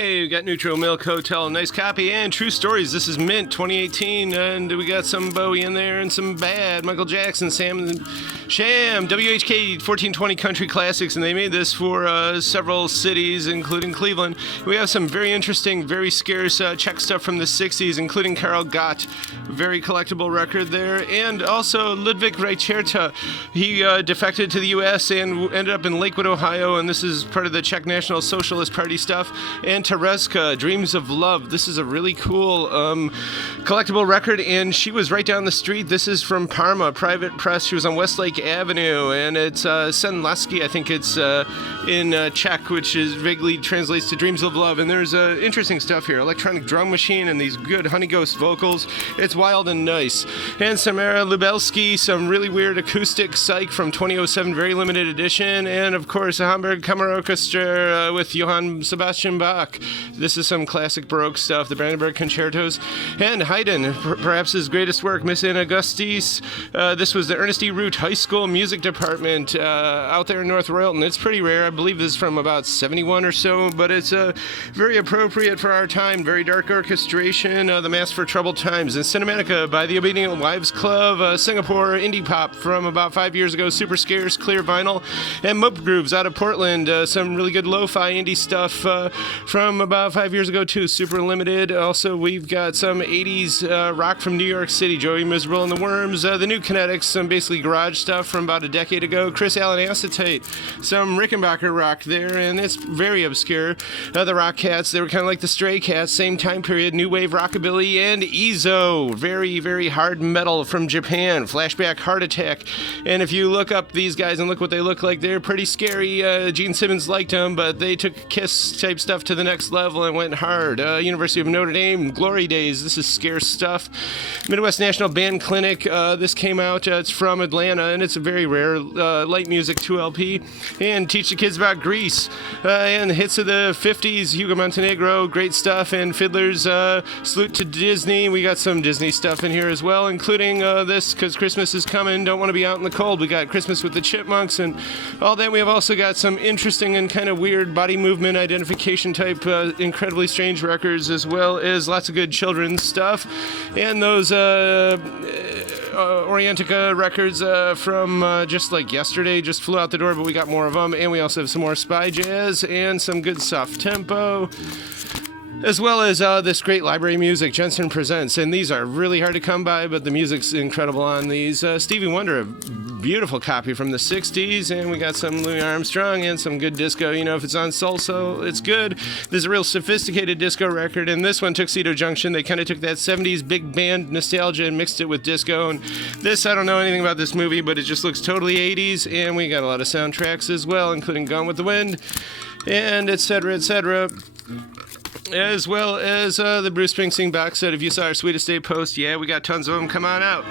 Hey, we got Neutral Milk Hotel, nice copy, and True Stories. This is Mint 2018, and we got some Bowie in there and some bad Michael Jackson, Sam and Sham, WHK 1420 Country Classics, and they made this for several cities, including Cleveland. We have some very interesting, very scarce Czech stuff from the 60s, including Karel Gott, very collectible record there, and also Ludwig Reicherta. He defected to the U.S. and ended up in Lakewood, Ohio, and this is part of the Czech National Socialist Party stuff. And Tereska, Dreams of Love. This is a really cool collectible record, and she was right down the street. This is from Parma, Private Press. She was on Westlake Avenue, and it's Sen Lasky, I think it's in Czech, which is vaguely translates to Dreams of Love. And there's interesting stuff here. Electronic drum machine and these good Honey Ghost vocals. It's wild and nice. And Samara Lubelski, some really weird acoustic psych from 2007, very limited edition. And of course, a Hamburg Kammerorchester with Johann Sebastian Bach. This is some classic Baroque stuff, the Brandenburg Concertos. And Haydn, perhaps his greatest work, Miss Anna Gustis. This was the Ernest E. Root High School Music Department out there in North Royalton. It's pretty rare. I believe this is from about 71 or so, but it's very appropriate for our time. Very dark orchestration, the Mass for Troubled Times. And Cinematica by the Obedient Wives Club, Singapore indie pop from about 5 years ago, super scarce, clear vinyl. And Mope Grooves out of Portland, some really good lo-fi indie stuff from about 5 years ago too, super limited. Also, we've got some 80s rock from New York City, Joey Miserable and the Worms, the New Kinetics, some basically garage stuff from about a decade ago, Chris Allen Acetate, some Rickenbacker rock there, and it's very obscure. The Rock Cats, they were kind of like the Stray Cats, same time period, new wave rockabilly, and Ezo, very, very hard metal from Japan, Flashback Heart Attack. And if you look up these guys and look what they look like, they're pretty scary. Gene Simmons liked them, but they took Kiss type stuff to the next level and went hard. University of Notre Dame, Glory Days, this is scarce stuff. Midwest National Band Clinic, this came out, it's from Atlanta, and it's a very rare light music 2LP. And Teach the Kids About Greece, and hits of the 50s, Hugo Montenegro, great stuff, and Fiddler's Salute to Disney. We got some Disney stuff in here as well, including this, because Christmas is coming, don't want to be out in the cold. We got Christmas with the Chipmunks and all that. We have also got some interesting and kind of weird body movement identification type incredibly strange records, as well as lots of good children's stuff, and those Orientica records from just like yesterday just flew out the door, but we got more of them. And we also have some more Spy Jazz and some good soft tempo, as well as this great library music, Jensen Presents, and these are really hard to come by, but the music's incredible on these. Stevie Wonder, a beautiful copy from the 60s, and we got some Louis Armstrong and some good disco. You know, if it's on Salsa, it's good. There's a real sophisticated disco record, and this one, Tuxedo Junction, they kind of took that 70s big band nostalgia and mixed it with disco, and this, I don't know anything about this movie, but it just looks totally 80s, and we got a lot of soundtracks as well, including Gone with the Wind, and etc., etc., as well as the Bruce Springsteen box set. If you saw our Sweetest Day post, yeah, we got tons of them. Come on out.